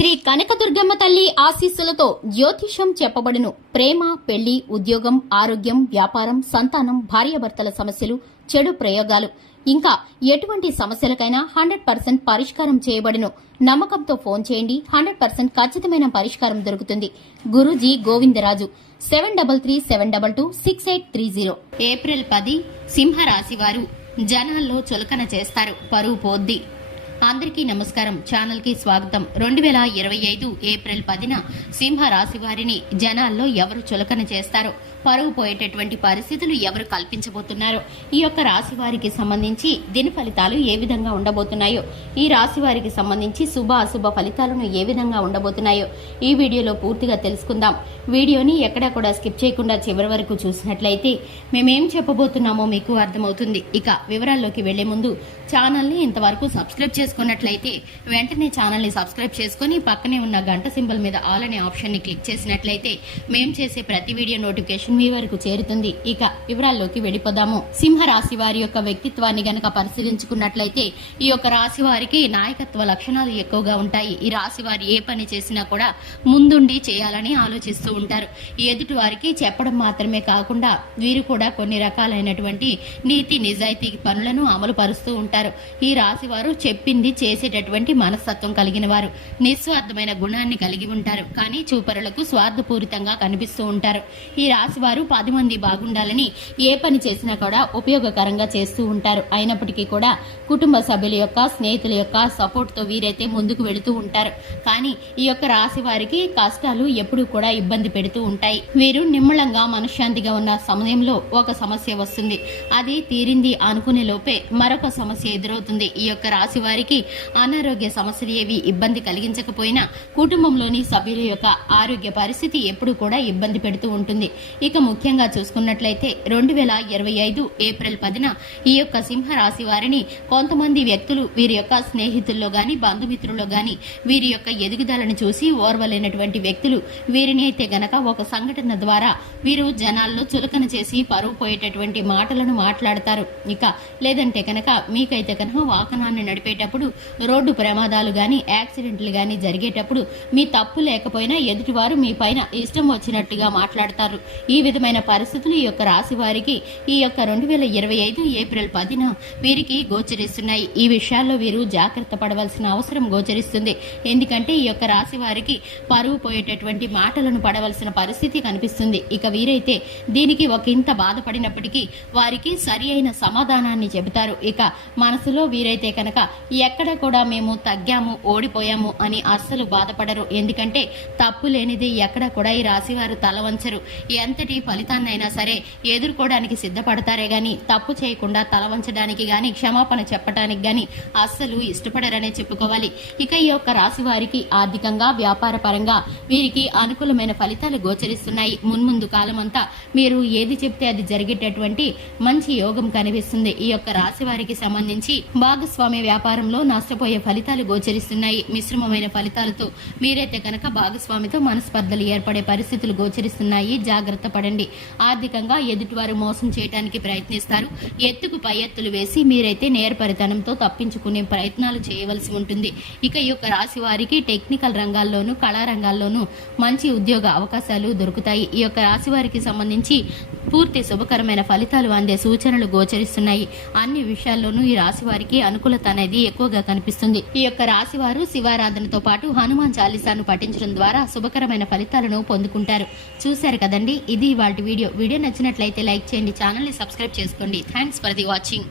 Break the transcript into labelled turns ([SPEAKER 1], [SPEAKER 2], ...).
[SPEAKER 1] శ్రీ కనకదుర్గమ్మ తల్లి ఆశీస్సులతో జ్యోతిషం చెప్పబడును. ప్రేమ పెళ్ళి ఉద్యోగం ఆరోగ్యం వ్యాపారం సంతానం భార్యాభర్తల సమస్యలు చెడు ప్రయోగాలు. ఇంకా ఎటువంటి సమస్యలకైనా హండ్రెడ్ పర్సెంట్ పరిష్కారం చేయబడును. నమ్మకంతో ఫోన్ చేయండి. హండ్రెడ్ పర్సెంట్ ఖచ్చితమైన పరిష్కారం దొరుకుతుంది. Guruji Govindaraju seven double three seven double two six eight three zero. April పది సింహరాశి వారు జనాల్లో చులకన చేస్తారు. పరువు పోద్ది. అందరికీ నమస్కారం. ఛానల్కి స్వాగతం. రెండు వేల ఇరవై ఐదు ఏప్రిల్ పదిన సింహ రాశి వారిని జనాల్లో ఎవరు చులకన చేస్తారో పరువు పోయేటటువంటి పరిస్థితులు ఎవరు కల్పించబోతున్నారో ఈ యొక్క రాశి వారికి సంబంధించి దిన ఫలితాలు ఏ విధంగా ఉండబోతున్నాయో ఈ రాశి వారికి సంబంధించి శుభ అశుభ ఫలితాలను ఏ విధంగా ఉండబోతున్నాయో ఈ వీడియోలో పూర్తిగా తెలుసుకుందాం. వీడియోని ఎక్కడా కూడా స్కిప్ చేయకుండా చివరి వరకు చూసినట్లయితే మేమేం చెప్పబోతున్నామో మీకు అర్థమవుతుంది. ఇక వివరాల్లోకి వెళ్ళే ముందు ఛానల్ని ఇంతవరకు సబ్స్క్రైబ్ చేసుకున్నట్లయితే వెంటనే ఛానల్ని సబ్స్క్రైబ్ చేసుకుని పక్కనే ఉన్న గంట సింబల్ మీద ఆల్ అనే ఆప్షన్ని క్లిక్ చేసినట్లయితే మేము చేసే ప్రతి వీడియో నోటిఫికేషన్ మీ వరకు చేరుతుంది. ఇక వివరాల్లోకి వెళ్ళిపోదాము. సింహ రాశి వారి యొక్క వ్యక్తిత్వాన్ని గనక పరిశీలించుకున్నట్లయితే ఈ యొక్క రాశి వారికి నాయకత్వ లక్షణాలు ఎక్కువగా ఉంటాయి. ఈ రాశి వారు ఏ పని చేసినా కూడా ముందుండి చేయాలని ఆలోచిస్తూ ఉంటారు. ఎదుటి వారికి చెప్పడం మాత్రమే కాకుండా వీరు కూడా కొన్ని రకాలైనటువంటి నీతి నిజాయితీ పనులను అమలు పరుస్తూ ఉంటారు. ఈ రాశి వారు చెప్పింది చేసేటటువంటి మనస్తత్వం కలిగిన వారు. నిస్వార్థమైన గుణాన్ని కలిగి ఉంటారు. కానీ చూపరులకు స్వార్థపూరితంగా కనిపిస్తూ ఉంటారు. ఈ రాశి వారు పది మంది బాగుండాలని ఏ పని చేసినా కూడా ఉపయోగకరంగా చేస్తూ ఉంటారు. అయినప్పటికీ కూడా కుటుంబ సభ్యుల యొక్క స్నేహితుల యొక్క సపోర్ట్తో వీరైతే ముందుకు వెళుతూ ఉంటారు. కానీ ఈ యొక్క రాశి వారికి కష్టాలు ఎప్పుడూ కూడా ఇబ్బంది పెడుతూ ఉంటాయి. వీరు నిమ్మళంగా మనశ్శాంతిగా ఉన్న సమయంలో ఒక సమస్య వస్తుంది. అది తీరింది అనుకునే లోపే మరొక సమస్య ఎదురవుతుంది. ఈ యొక్క రాశి వారికి అనారోగ్య సమస్యలు ఏవి ఇబ్బంది కలిగించకపోయినా కుటుంబంలోని సభ్యుల యొక్క ఆరోగ్య పరిస్థితి ఎప్పుడు కూడా ఇబ్బంది పెడుతూ ఉంటుంది. ఇక ముఖ్యంగా చూసుకున్నట్లయితే రెండు వేల ఇరవై ఐదు ఏప్రిల్ పదిన ఈ యొక్క సింహరాశి వారిని కొంతమంది వ్యక్తులు వీరి యొక్క స్నేహితుల్లో గాని బంధుమిత్రుల్లో గాని వీరి యొక్క ఎదుగుదలను చూసి ఓర్వలేనటువంటి వ్యక్తులు వీరిని అయితే గనక ఒక సంఘటన ద్వారా వీరు జనాల్లో చులకన చేసి పరువు పోయేటటువంటి మాటలను మాట్లాడతారు. ఇక లేదంటే కనుక మీకైతే కనుక వాహనాన్ని నడిపేటప్పుడు రోడ్డు ప్రమాదాలు కానీ యాక్సిడెంట్లు కానీ జరిగేటప్పుడు మీ తప్పు లేకపోయినా ఎదుటివారు మీ పైన ఇష్టం వచ్చినట్టుగా మాట్లాడతారు. ఈ విధమైన పరిస్థితులు ఈ యొక్క రాశి వారికి ఈ యొక్క రెండు వేల ఇరవై ఐదు ఏప్రిల్ పదిన వీరికి గోచరిస్తున్నాయి. ఈ విషయాల్లో వీరు జాగ్రత్త పడవలసిన అవసరం గోచరిస్తుంది. ఎందుకంటే ఈ యొక్క రాశి వారికి పరువు పోయేటటువంటి మాటలను పడవలసిన పరిస్థితి కనిపిస్తుంది. ఇక వీరైతే దీనికి ఒక ఇంత బాధపడినప్పటికీ వారికి సరి అయిన సమాధానాన్ని చెబుతారు. ఇక మనసులో వీరైతే కనుక ఎక్కడ కూడా మేము తగ్గాము ఓడిపోయాము అని అస్సలు బాధపడరు. ఎందుకంటే తప్పు లేనిది ఎక్కడ కూడా ఈ రాశివారు తల వంచరు. ఎంతటి ఫలితాన్నైనా సరే ఎదుర్కోవడానికి సిద్ధపడతారే గాని తప్పు చేయకుండా తల వంచడానికి గాని క్షమాపణ చెప్పడానికి గాని అస్సలు ఇష్టపడరనే చెప్పుకోవాలి. ఇక ఈ యొక్క రాశి వారికి ఆర్థికంగా వ్యాపార పరంగా వీరికి అనుకూలమైన ఫలితాలు గోచరిస్తున్నాయి. మున్ముందు కాలమంతా మీరు ఏది చెప్తే అది జరిగేటటువంటి మంచి యోగం కనిపిస్తుంది. ఈ యొక్క రాశి వారికి సంబంధించి భాగస్వామ్య వ్యాపారంలో నష్టపోయే ఫలితాలు గోచరిస్తున్నాయి. మిశ్రమమైన ఫలితాలతో మీరైతే కనుక భాగస్వామితో మనస్పర్ధలు ఏర్పడే పరిస్థితులు గోచరిస్తున్నాయి. జాగ్రత్త పడండి. ఆర్థికంగా ఎదుటివారు మోసం చేయడానికి ప్రయత్నిస్తారు. ఎత్తుకు పై ఎత్తులు వేసి మీరైతే నేర్పరితనంతో తప్పించుకునే ప్రయత్నాలు చేయవలసి ఉంటుంది. ఇక ఈ యొక్క రాశి వారికి టెక్నికల్ రంగాల్లోనూ కళారంగాల్లోనూ మంచి ఉద్యోగ అవకాశాలు దొరుకుతాయి. ఈ యొక్క రాశి వారికి సంబంధించి పూర్తి శుభకరమైన ఫలితాలు అందే సూచనలు గోచరిస్తున్నాయి. అన్ని విషయాల్లోనూ ఈ రాశి వారికి అనుకూలత అనేది ఎక్కువగా కనిపిస్తుంది. ఈ యొక్క రాశి వారు శివారాధనతో పాటు హనుమాన్ చాలీసాను పఠించడం ద్వారా శుభకరమైన ఫలితాలను పొందుకుంటారు. చూశారు కదండి? ఇది వాటి వీడియో. వీడియో నచ్చినట్లయితే లైక్ చేయండి ఛానల్ని సబ్స్క్రైబ్ చేసుకోండి. Thanks for the watching.